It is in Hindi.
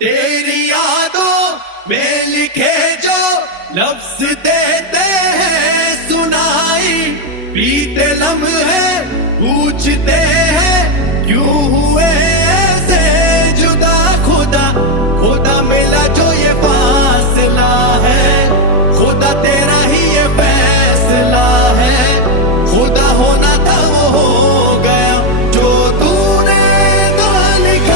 तेरी यादों में लिखे जो लफ्ज देते हैं सुनाई, बीते लम्हे पूछते